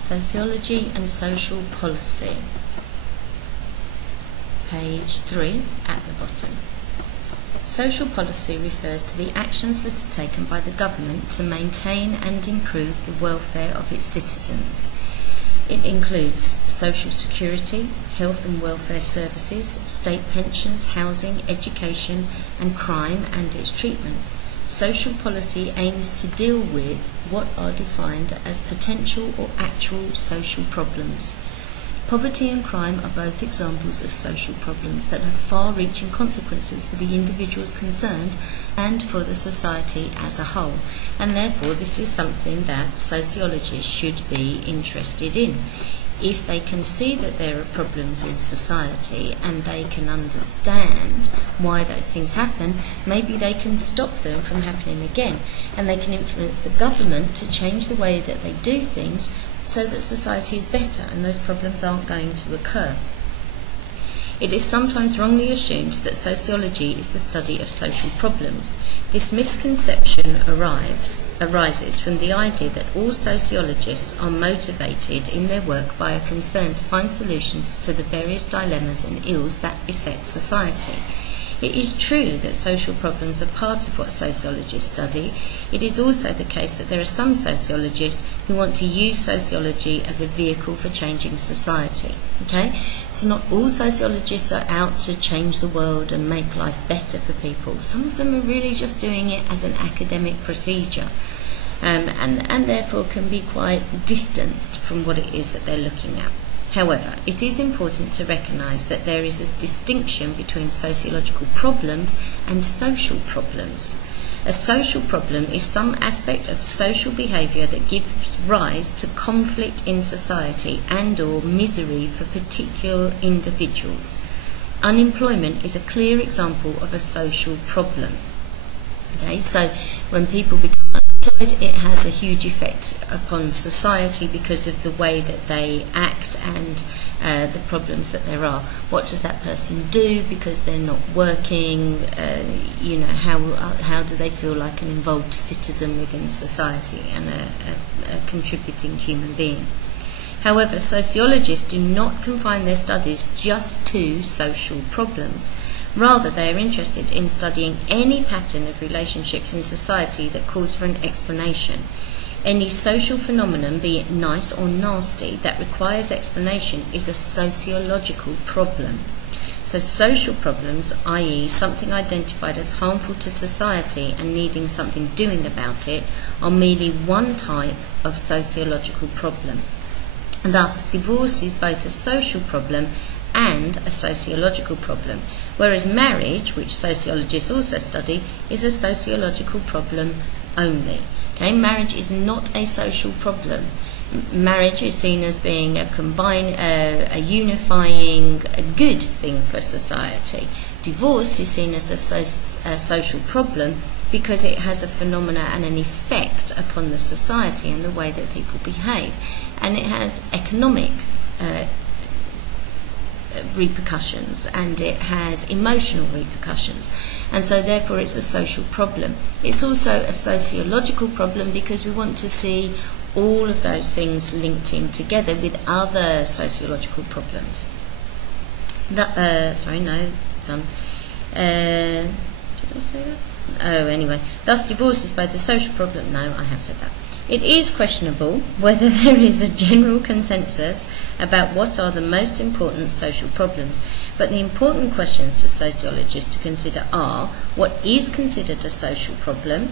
Sociology and Social Policy, page 3 at the bottom. Social policy refers to the actions that are taken by the government to maintain and improve the welfare of its citizens. It includes social security, health and welfare services, state pensions, housing, education, and crime and its treatment. Social policy aims to deal with what are defined as potential or actual social problems. Poverty and crime are both examples of social problems that have far-reaching consequences for the individuals concerned and for the society as a whole, and therefore this is something that sociologists should be interested in. If they can see that there are problems in society and they can understand why those things happen, maybe they can stop them from happening again, and they can influence the government to change the way that they do things so that society is better and those problems aren't going to occur. It is sometimes wrongly assumed that sociology is the study of social problems. This misconception arises from the idea that all sociologists are motivated in their work by a concern to find solutions to the various dilemmas and ills that beset society. It is true that social problems are part of what sociologists study. It is also the case that there are some sociologists who want to use sociology as a vehicle for changing society. Okay? So not all sociologists are out to change the world and make life better for people. Some of them are really just doing it as an academic procedure, and therefore can be quite distanced from what it is that they're looking at. However, it is important to recognise that there is a distinction between sociological problems and social problems. A social problem is some aspect of social behaviour that gives rise to conflict in society and/or misery for particular individuals. Unemployment is a clear example of a social problem. Okay, so when people become unemployed, it has a huge effect upon society because of the way that they act and the problems that there are. What does that person do because they're not working? How do they feel like an involved citizen within society and a contributing human being? However, sociologists do not confine their studies just to social problems. Rather, they are interested in studying any pattern of relationships in society that calls for an explanation. Any social phenomenon, be it nice or nasty, that requires explanation is a sociological problem. So social problems, i.e. something identified as harmful to society and needing something doing about it, are merely one type of sociological problem. Thus, divorce is both a social problem and a sociological problem, whereas marriage, which sociologists also study, is a sociological problem only. Okay, marriage is not a social problem. Marriage is seen as being a unifying, a good thing for society. Divorce is seen as a social problem because it has a phenomena and an effect upon the society and the way that people behave, and it has economic repercussions, and it has emotional repercussions, and so therefore it's a social problem. It's also a sociological problem because we want to see all of those things linked in together with other sociological problems. Did I say that? Oh, anyway. Thus, divorce is both a social problem. No, I have said that. It is questionable whether there is a general consensus about what are the most important social problems, but the important questions for sociologists to consider are: what is considered a social problem?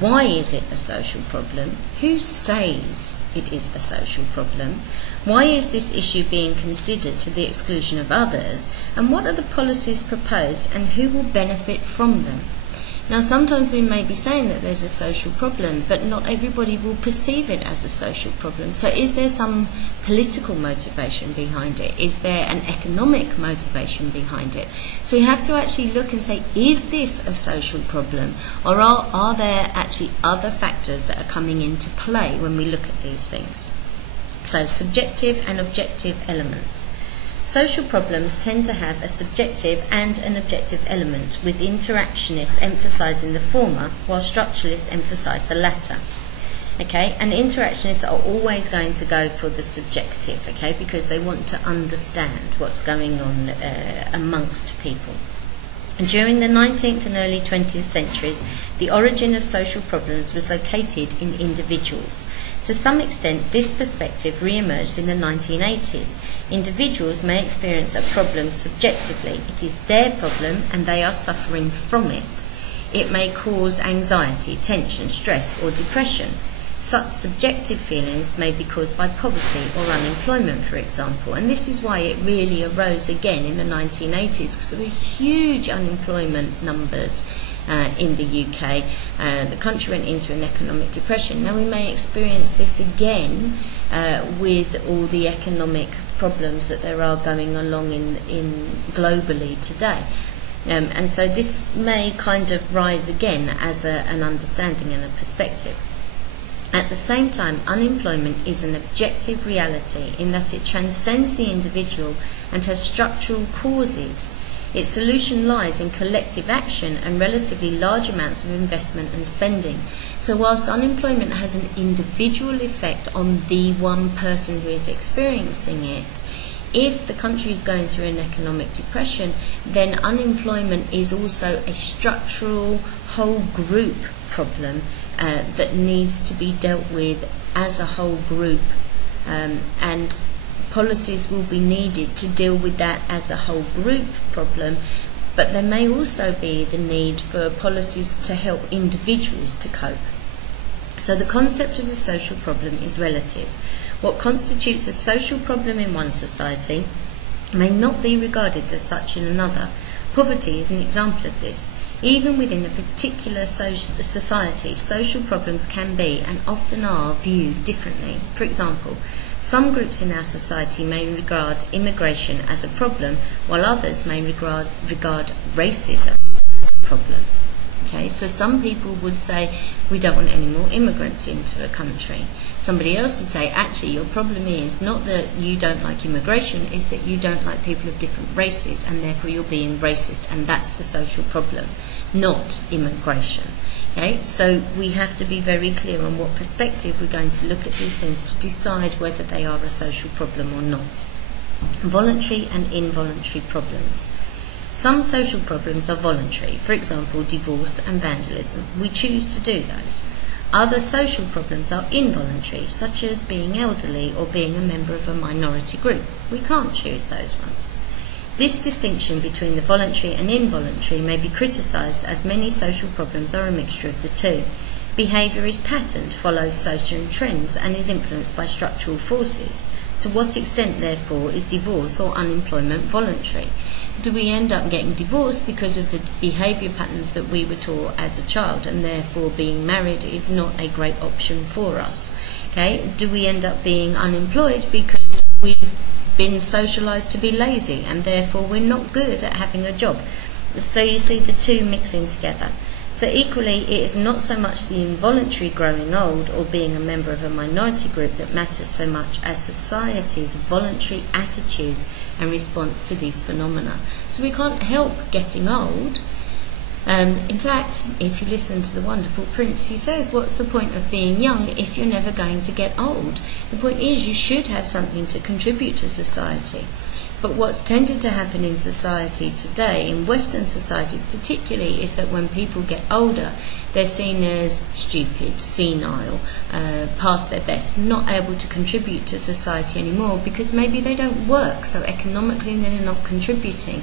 Why is it a social problem? Who says it is a social problem? Why is this issue being considered to the exclusion of others? And what are the policies proposed and who will benefit from them? Now, sometimes we may be saying that there's a social problem, but not everybody will perceive it as a social problem. So is there some political motivation behind it? Is there an economic motivation behind it? So we have to actually look and say, is this a social problem? Or are there actually other factors that are coming into play when we look at these things? So subjective and objective elements. Social problems tend to have a subjective and an objective element, with interactionists emphasising the former, while structuralists emphasise the latter. Okay, and interactionists are always going to go for the subjective, okay, because they want to understand what's going on amongst people. And during the 19th and early 20th centuries, the origin of social problems was located in individuals. To some extent, this perspective re-emerged in the 1980s. Individuals may experience a problem subjectively. It is their problem and they are suffering from it. It may cause anxiety, tension, stress, or depression. Such subjective feelings may be caused by poverty or unemployment, for example, and this is why it really arose again in the 1980s, because there were huge unemployment numbers in the UK. The country went into an economic depression. Now we may experience this again with all the economic problems that there are going along in globally today. And so this may kind of rise again as an understanding and a perspective. At the same time, unemployment is an objective reality in that it transcends the individual and has structural causes. Its solution lies in collective action and relatively large amounts of investment and spending. So whilst unemployment has an individual effect on the one person who is experiencing it, if the country is going through an economic depression, then unemployment is also a structural whole group problem that needs to be dealt with as a whole group, and policies will be needed to deal with that as a whole group problem, but there may also be the need for policies to help individuals to cope. So the concept of the social problem is relative. What constitutes a social problem in one society may not be regarded as such in another. Poverty is an example of this. Even within a particular society, social problems can be and often are viewed differently. For example, some groups in our society may regard immigration as a problem, while others may regard racism as a problem. Okay, so some people would say, we don't want any more immigrants into a country. Somebody else would say, actually, your problem is not that you don't like immigration, is that you don't like people of different races, and therefore you're being racist, and that's the social problem, not immigration. Okay, so we have to be very clear on what perspective we're going to look at these things to decide whether they are a social problem or not. Voluntary and involuntary problems. Some social problems are voluntary, for example, divorce and vandalism. We choose to do those. Other social problems are involuntary, such as being elderly or being a member of a minority group. We can't choose those ones. This distinction between the voluntary and involuntary may be criticised, as many social problems are a mixture of the two. Behaviour is patterned, follows social trends, and is influenced by structural forces. To what extent, therefore, is divorce or unemployment voluntary? Do we end up getting divorced because of the behaviour patterns that we were taught as a child, and therefore being married is not a great option for us? Okay? Do we end up being unemployed because we've been socialised to be lazy and therefore we're not good at having a job? So you see the two mixing together. So equally, it is not so much the involuntary growing old or being a member of a minority group that matters so much as society's voluntary attitudes and response to these phenomena. So we can't help getting old. In fact, if you listen to the wonderful Prince, he says, what's the point of being young if you're never going to get old? The point is, you should have something to contribute to society. But what's tended to happen in society today, in Western societies particularly, is that when people get older, they're seen as stupid, senile, past their best, not able to contribute to society anymore because maybe they don't work, so economically they're not contributing.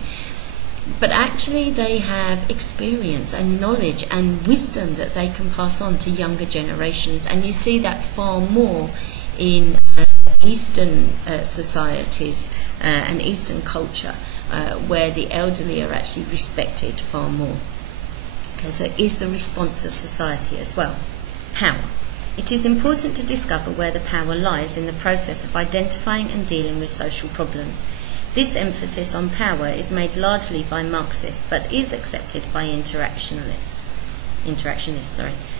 But actually they have experience and knowledge and wisdom that they can pass on to younger generations, and you see that far more in Eastern societies and Eastern culture, where the elderly are actually respected far more. Okay, so is the response of society as well? Power. It is important to discover where the power lies in the process of identifying and dealing with social problems. This emphasis on power is made largely by Marxists, but is accepted by interactionists.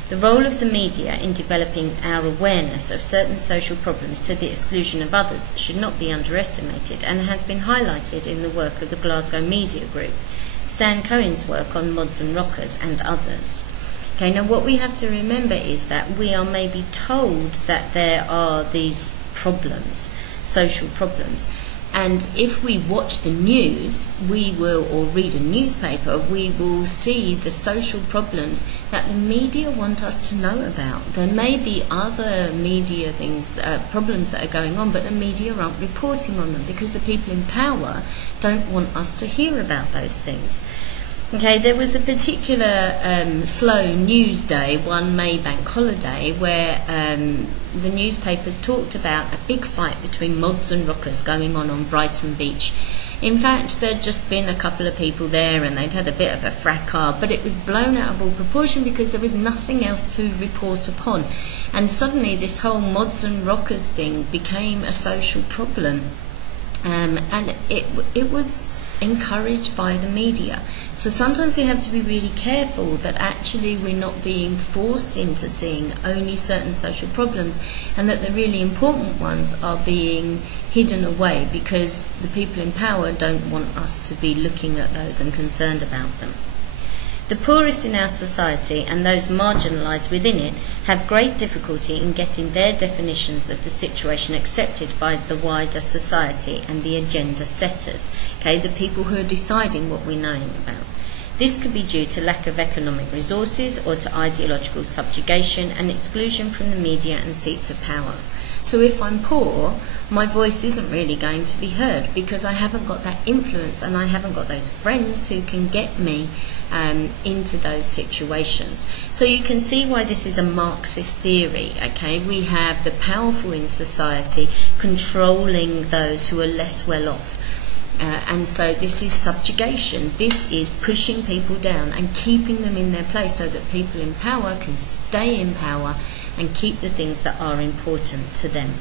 The role of the media in developing our awareness of certain social problems to the exclusion of others should not be underestimated, and has been highlighted in the work of the Glasgow Media Group, Stan Cohen's work on Mods and Rockers, and others. Okay, now what we have to remember is that we are maybe told that there are these problems, social problems, and if we watch the news, or read a newspaper, we will see the social problems that the media want us to know about. There may be other media things, problems that are going on, but the media aren't reporting on them because the people in power don't want us to hear about those things. Okay, there was a particular slow news day, 1 May bank holiday, where the newspapers talked about a big fight between mods and rockers going on Brighton Beach. In fact, there'd just been a couple of people there and they'd had a bit of a fracas, but it was blown out of all proportion because there was nothing else to report upon. And suddenly this whole mods and rockers thing became a social problem. And it was encouraged by the media. So sometimes we have to be really careful that actually we're not being forced into seeing only certain social problems, and that the really important ones are being hidden away because the people in power don't want us to be looking at those and concerned about them. The poorest in our society and those marginalised within it have great difficulty in getting their definitions of the situation accepted by the wider society and the agenda setters, okay, the people who are deciding what we're knowing about. This could be due to lack of economic resources or to ideological subjugation and exclusion from the media and seats of power. So if I'm poor, my voice isn't really going to be heard because I haven't got that influence and I haven't got those friends who can get me into those situations. So you can see why this is a Marxist theory, okay? We have the powerful in society controlling those who are less well off. And so this is subjugation. This is pushing people down and keeping them in their place so that people in power can stay in power and keep the things that are important to them.